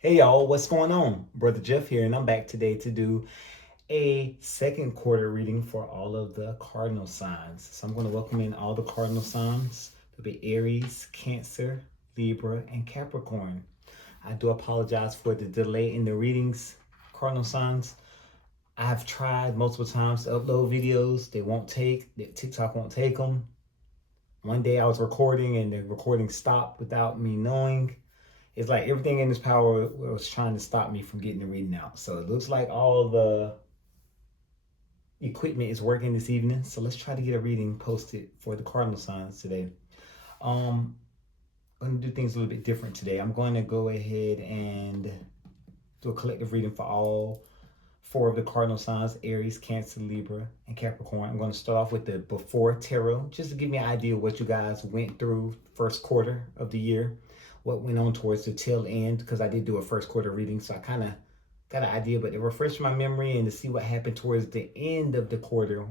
Hey y'all, what's going on? Brother Jeff here, and I'm back today to do a second quarter reading for all of the cardinal signs. So I'm going to welcome in all the cardinal signs. There'll be Aries, Cancer, Libra, and Capricorn. I do apologize for the delay in the readings, cardinal signs. I have tried multiple times to upload videos. They won't take, TikTok won't take them. One day I was recording and the recording stopped without me knowing. It's like everything in its power was trying to stop me from getting the reading out. So it looks like all the equipment is working this evening. So let's try to get a reading posted for the cardinal signs today. I'm going to do things a little bit different today. I'm going to go ahead and do a collective reading for all four of the cardinal signs: Aries, Cancer, Libra, and Capricorn. I'm going to start off with the before tarot, just to give me an idea of what you guys went through first quarter of the year, what went on towards the tail end, because I did do a first quarter reading, so I kind of got an idea, but to refresh my memory and to see what happened towards the end of the quarter,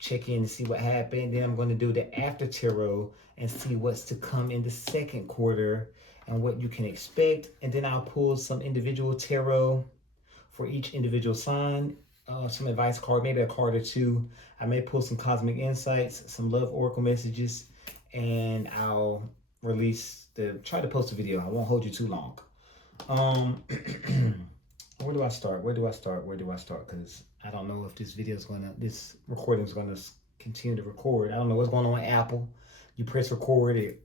check in to see what happened. Then I'm going to do the after tarot and see what's to come in the second quarter and what you can expect. And then I'll pull some individual tarot for each individual sign, some advice card, maybe a card or two. I may pull some cosmic insights, some love oracle messages, and I'll try to post a video. I won't hold you too long. Where do I start? Because I don't know if this recording is gonna continue to record. I don't know what's going on with Apple. You press record,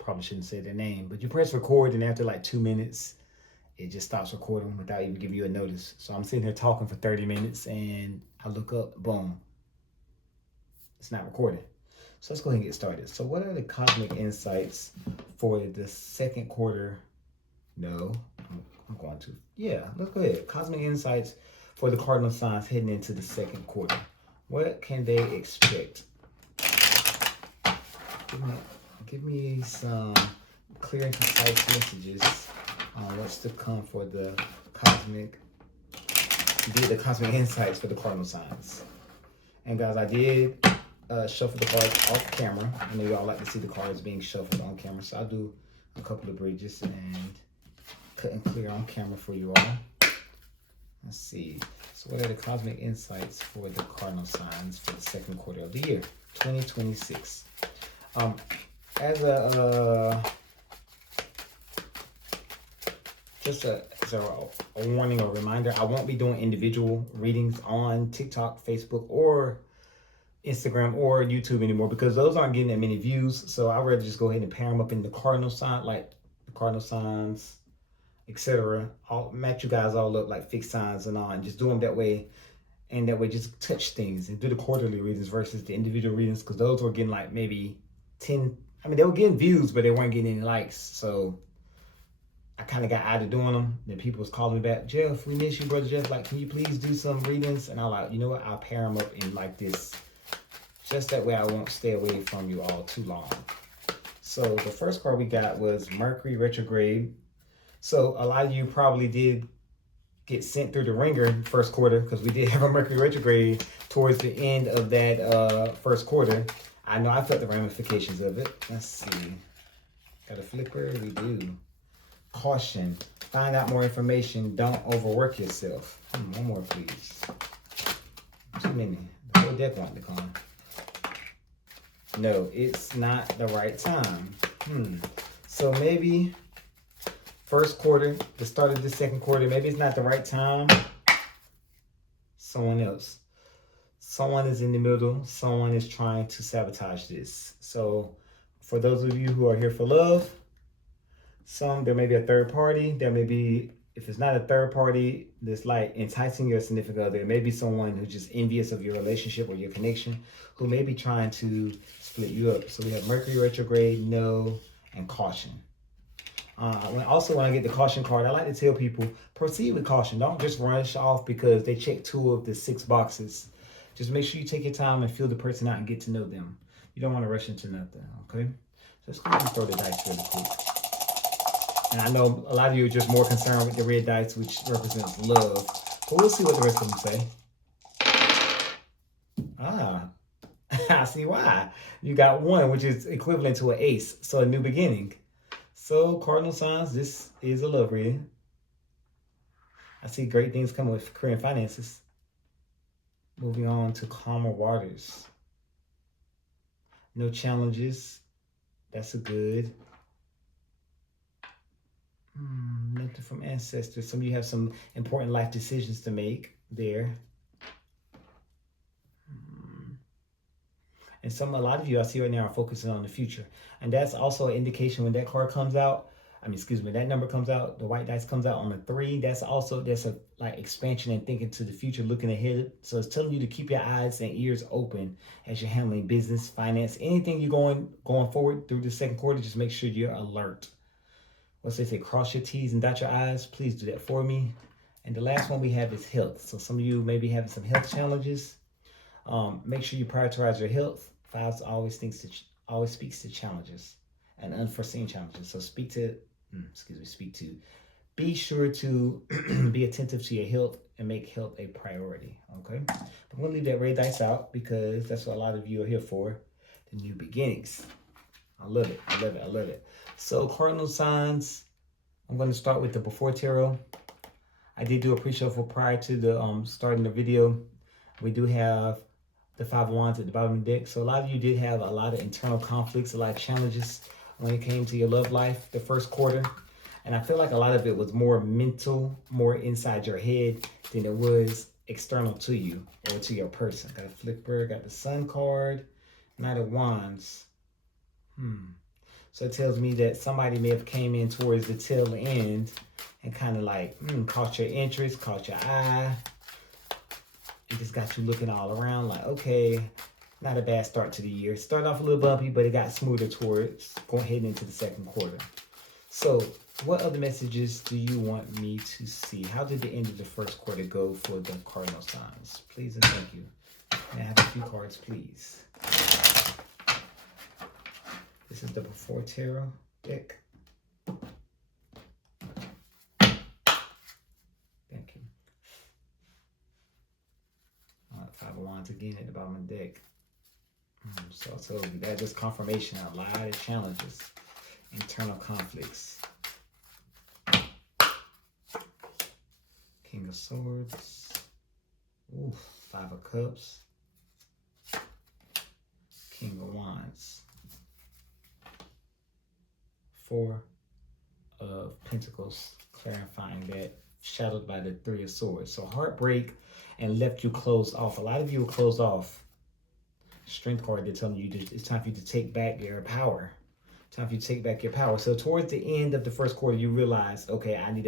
probably shouldn't say their name, but you press record, and after like 2 minutes, it just stops recording without even giving you a notice. So I'm sitting here talking for 30 minutes and I look up, boom, it's not recording. So let's go ahead and get started. So what are the cosmic insights for the second quarter? No, I'm going to. Yeah, let's go ahead. Cosmic insights for the cardinal signs heading into the second quarter. What can they expect? Give me some clear and concise messages on what's to come for the cosmic insights for the cardinal signs. And guys, I did shuffle the cards off camera. I know y'all like to see the cards being shuffled on camera, so I'll do a couple of bridges and cut and clear on camera for you all. Let's see. So what are the cosmic insights for the cardinal signs for the second quarter of the year, 2026? As a warning or reminder, I won't be doing individual readings on TikTok, Facebook, or Instagram or YouTube anymore because those aren't getting that many views. So I'd rather just go ahead and pair them up in the cardinal sign, like the cardinal signs, etc. I'll match you guys all up like fixed signs and all, and just do them that way. And that way, just touch things and do the quarterly readings versus the individual readings, because those were getting like maybe 10. I mean, they were getting views, but they weren't getting any likes. So I kind of got out of doing them. Then people was calling me back, Jeff, we miss you, brother Jeff. Like, can you please do some readings? And I'm like, you know what? I'll pair them up in like this. Just that way I won't stay away from you all too long. So the first card we got was Mercury retrograde. So a lot of you probably did get sent through the ringer first quarter because we did have a Mercury retrograde towards the end of that first quarter. I know I felt the ramifications of it. Let's see. Got a flipper? We do. Caution. Find out more information. Don't overwork yourself. One more, please. Too many. The whole deck wanted to come. No, it's not the right time. So maybe first quarter, the start of the second quarter, maybe it's not the right time. Someone else. Someone is in the middle. Someone is trying to sabotage this. So for those of you who are here for love, there may be a third party. There may be, if it's not a third party, that's like enticing your significant other. There may be someone who's just envious of your relationship or your connection, who may be trying to split you up. So we have Mercury retrograde, no, and caution. When I get the caution card, I like to tell people, proceed with caution. Don't just rush off because they check 2 of the 6 boxes. Just make sure you take your time and feel the person out and get to know them. You don't want to rush into nothing, okay? So let's go ahead and throw the dice really quick. And I know a lot of you are just more concerned with the red dice, which represents love. But we'll see what the rest of them say. I see why. You got 1, which is equivalent to an ace, so a new beginning. So, Cardinal Signs, this is a love reading. I see great things coming with career and finances. Moving on to calmer waters. No challenges. That's a good. Nothing from ancestors. Some of you have some important life decisions to make there. And a lot of you I see right now are focusing on the future. And that's also an indication when that card comes out. That number comes out, the white dice comes out on the 3. That's a like expansion and thinking to the future, looking ahead. So it's telling you to keep your eyes and ears open as you're handling business, finance, anything you're going forward through the second quarter. Just make sure you're alert. What's they say? Cross your T's and dot your I's. Please do that for me. And the last one we have is health. So some of you may be having some health challenges. Make sure you prioritize your health. Fives always speaks to challenges and unforeseen challenges. So be sure to be attentive to your health and make health a priority. Okay, I'm gonna leave that red dice out because that's what a lot of you are here for, the new beginnings. I love it. I love it. I love it. So Cardinal Signs, I'm going to start with the Before Tarot. I did do a pre-shuffle prior to the starting the video. We do have the 5 of Wands at the bottom of the deck. So a lot of you did have a lot of internal conflicts, a lot of challenges when it came to your love life the first quarter. And I feel like a lot of it was more mental, more inside your head than it was external to you or to your person. Got a flipper, got the Sun card, Knight of Wands. So it tells me that somebody may have came in towards the tail end and kind of like caught your interest, caught your eye. It just got you looking all around like, okay, not a bad start to the year. Started off a little bumpy, but it got smoother towards going heading into the second quarter. So what other messages do you want me to see? How did the end of the first quarter go for the Cardinal Signs? Please and thank you. May I have a few cards, please? This is the Before Tarot deck. Thank you. 5 of Wands again at the bottom of the deck. So that just confirmation, a lot of challenges, internal conflicts. King of Swords. Ooh, 5 of Cups. King of Wands. 4 of Pentacles, clarifying that, shadowed by the 3 of Swords. So heartbreak and left you closed off. A lot of you were closed off. Strength card, they're telling you it's time for you to take back your power. Time for you to take back your power. So towards the end of the first quarter, you realize, okay, I need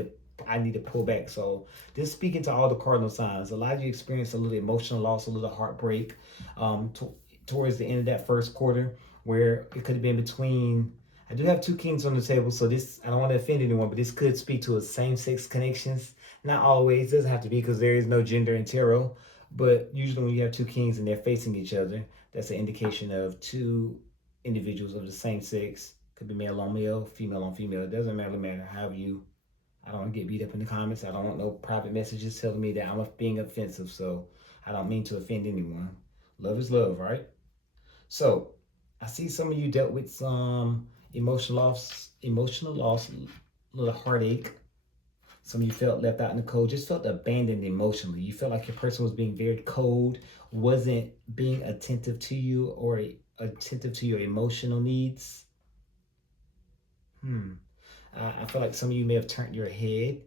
to pull back. So this is speaking to all the Cardinal Signs. A lot of you experienced a little emotional loss, a little heartbreak towards the end of that first quarter, where it could have been between. I do have 2 kings on the table, so this, I don't want to offend anyone, but this could speak to a same-sex connections. Not always, doesn't have to be, because there is no gender in tarot. But usually when you have 2 kings and they're facing each other, that's an indication of 2 individuals of the same sex. Could be male on male, female on female. It doesn't matter how you. I don't want to get beat up in the comments. I don't want no private messages telling me that I'm being offensive. So I don't mean to offend anyone. Love is love, right? So I see some of you dealt with some emotional loss, a little heartache. Some of you felt left out in the cold, just felt abandoned emotionally. You felt like your person was being very cold, wasn't being attentive to you or attentive to your emotional needs. I feel like some of you may have turned your head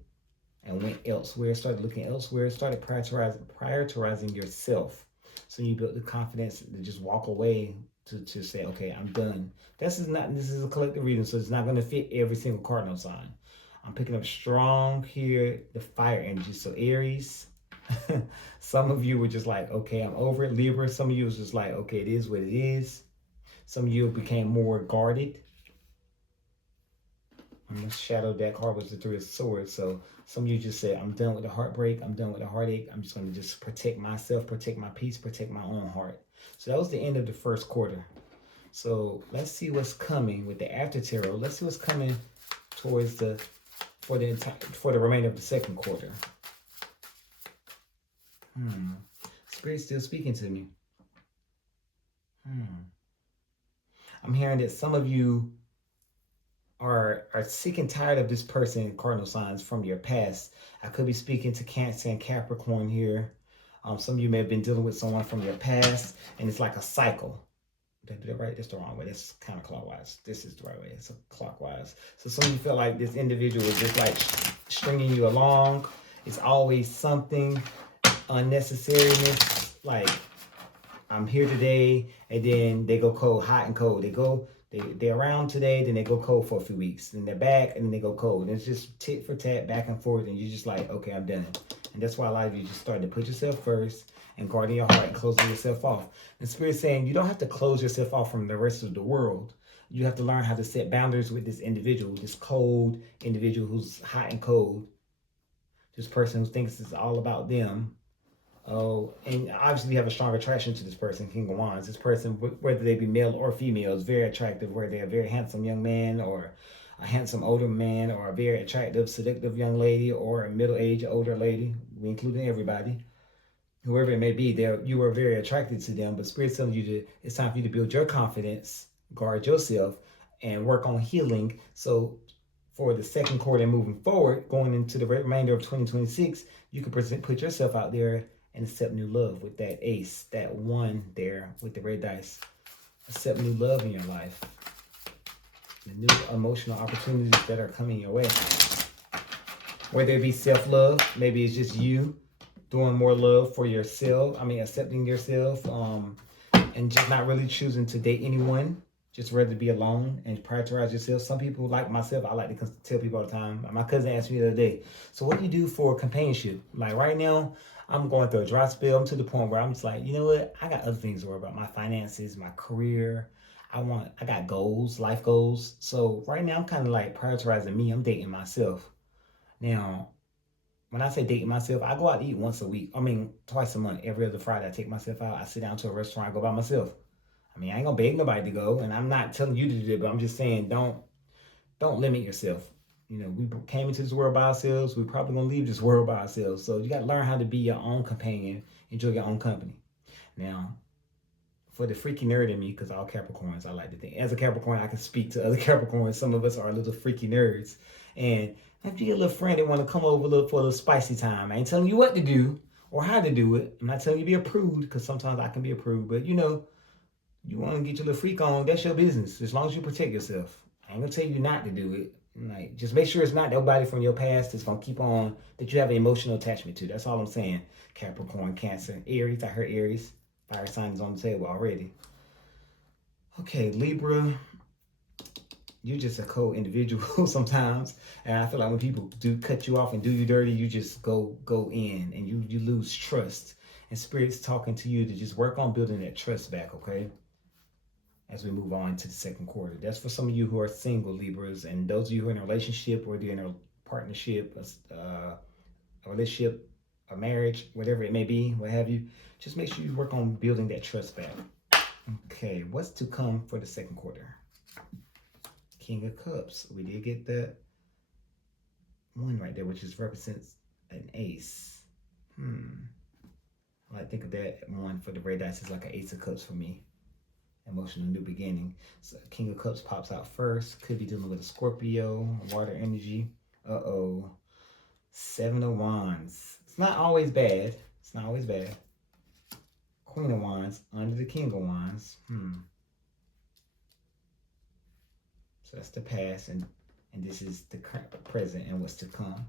and went elsewhere, started looking elsewhere, started prioritizing yourself. So you built the confidence to just walk away to say, okay, I'm done. This is a collective reading, so it's not going to fit every single cardinal sign. I'm picking up strong here, the fire energy. So Aries, some of you were just like, okay, I'm over it. Libra, some of you was just like, okay, it is what it is. Some of you became more guarded. The shadow deck card was the 3 of Swords. So some of you just said, I'm done with the heartbreak. I'm done with the heartache. I'm just going to just protect myself, protect my peace, protect my own heart. So that was the end of the first quarter. So let's see what's coming with the after tarot. Let's see what's coming towards for the remainder of the second quarter. Spirit's still speaking to me. I'm hearing that some of you are sick and tired of this person, cardinal signs from your past. I could be speaking to Cancer and Capricorn here. Some of you may have been dealing with someone from your past, and it's like a cycle. Did I do that right? That's the wrong way. That's counterclockwise. This is the right way. It's clockwise. So some of you feel like this individual is just like stringing you along. It's always something unnecessariness. Like, I'm here today, and then they go cold, hot and cold. They're around today, then they go cold for a few weeks. Then they're back, and then they go cold. And it's just tit for tat, back and forth, and you're just like, okay, I'm done. And that's why a lot of you just start to put yourself first and guarding your heart and closing yourself off. And Spirit's saying you don't have to close yourself off from the rest of the world. You have to learn how to set boundaries with this individual, this cold individual who's hot and cold, this person who thinks it's all about them. Oh, and obviously you have a strong attraction to this person, King of Wands. This person, whether they be male or female, is very attractive, whether they're a very handsome young man or a handsome older man or a very attractive, seductive young lady or a middle-aged older lady. We including everybody. Whoever it may be, you are very attracted to them, but Spirit's telling you it's time for you to build your confidence, guard yourself, and work on healing. So for the second quarter and moving forward, going into the remainder of 2026, you can put yourself out there and accept new love with that ace, that one there with the red dice. Accept new love in your life. The new emotional opportunities that are coming your way. Whether it be self-love, maybe it's just you doing more love for yourself. I mean, accepting yourself, and just not really choosing to date anyone. Just rather be alone and prioritize yourself. Some people, like myself, I like to tell people all the time. My cousin asked me the other day, so what do you do for companionship? Like right now, I'm going through a dry spell. I'm to the point where I'm just like, you know what? I got other things to worry about. My finances, my career. I got goals, life goals. So right now I'm kind of like prioritizing me. I'm dating myself. Now, when I say dating myself, I go out to eat once a week. I mean, twice a month. Every other Friday, I take myself out. I sit down to a restaurant. I go by myself. I mean, I ain't gonna beg nobody to go, and I'm not telling you to do it, but I'm just saying, don't limit yourself. You know, we came into this world by ourselves. We're probably gonna leave this world by ourselves. So you got to learn how to be your own companion. Enjoy your own company. Now, for the freaky nerd in me, because all Capricorns, I like to think. As a Capricorn, I can speak to other Capricorns. Some of us are little freaky nerds. And if you get a little friend that want to come over for a little spicy time, I ain't telling you what to do or how to do it. I'm not telling you to be a prude, because sometimes I can be a prude. But, you know, you want to get your little freak on, that's your business. As long as you protect yourself. I ain't going to tell you not to do it. Like, just make sure it's not nobody from your past that's going to keep on, that you have an emotional attachment to. That's all I'm saying. Capricorn, Cancer, Aries. I heard Aries. Fire sign is on the table already. Okay, Libra, you're just a cold individual sometimes. And I feel like when people do cut you off and do you dirty, you just go in and you lose trust. And Spirit's talking to you to just work on building that trust back, okay? As we move on to the second quarter. That's for some of you who are single, Libras, and those of you who are in a relationship or they're in a partnership, a relationship, a marriage, whatever it may be, what have you. Just make sure you work on building that trust back. Okay, what's to come for the second quarter? King of Cups. We did get that one right there, which represents an ace. I think of that one for the red dice is like an ace of cups for me. Emotional new beginning. So King of Cups pops out first. Could be dealing with a Scorpio, water energy. Uh-oh. Seven of Wands. It's not always bad. It's not always bad. Queen of Wands under the King of Wands. So that's the past, and this is the current, present, and what's to come.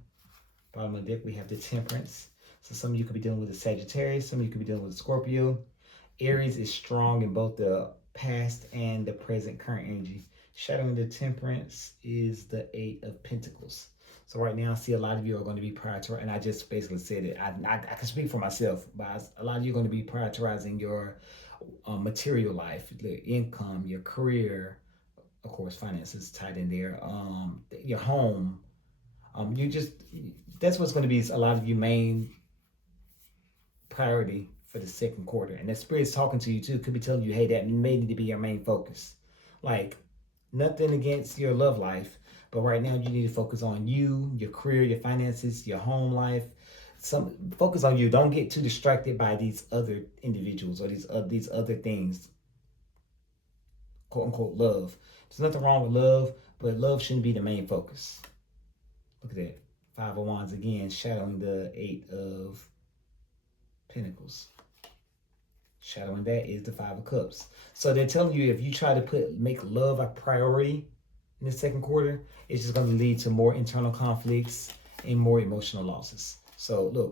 Bottom of the deck, we have the Temperance. So some of you could be dealing with a Sagittarius. Some of you could be dealing with a Scorpio. Aries is strong in both the past and the present current energy. Shadowing the Temperance is the Eight of Pentacles. So right now, I see a lot of you are going to be prioritizing, and I just basically said it. I can speak for myself, but a lot of you are going to be prioritizing your material life, the income, your career, of course, finances tied in there, your home. That's what's going to be a lot of your main priority for the second quarter. And that Spirit's talking to you too. Could be telling you, hey, that may need to be your main focus. Like, nothing against your love life, but right now you need to focus on you, your career, your finances, your home life. Focus on you. Don't get too distracted by these other individuals or these other things, quote unquote love. There's nothing wrong with love, but love shouldn't be the main focus. Look at that. Five of Wands again, shadowing the Eight of Pentacles. Shadowing that is the Five of Cups. So they're telling you if you try to make love a priority in the second quarter, it's just going to lead to more internal conflicts and more emotional losses. So look,